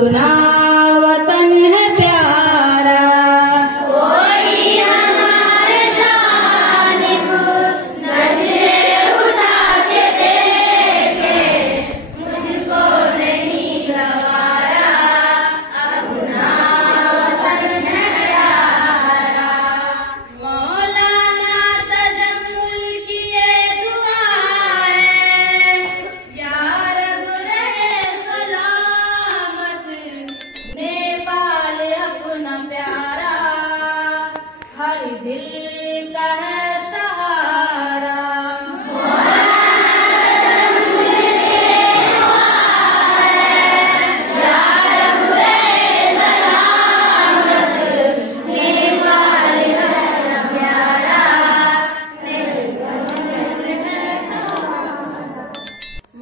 अपना वतन है प्यारा। कोई हमारे जानिब नजरें उठा के देखे, मुझको नहीं गवारा, अपना वतन है प्यारा। मौलाना तजम्मुल की ये दुआ है, या रब रहे सलामत नेपाल अपना प्यारा, हर दिल का है सहारा।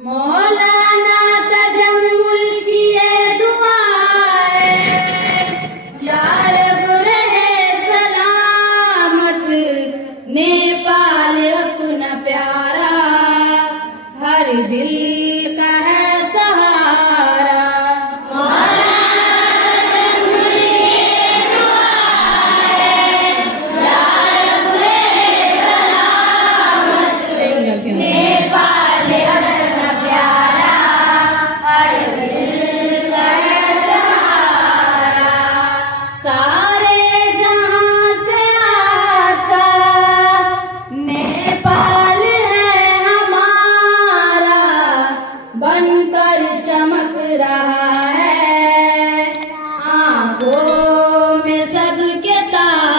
मौलाना तजम्मुल की ये दुआ है, या रब रहे सलामत नेपाल अपना प्यारा, हर दिल का है सहारा। नेपाल अपना प्यारा, हर दिल का है सहारा। सारे जहां से अच्छा नेपाल है हमारा, बनकर चमक रहा है आंखों में सबके तारा।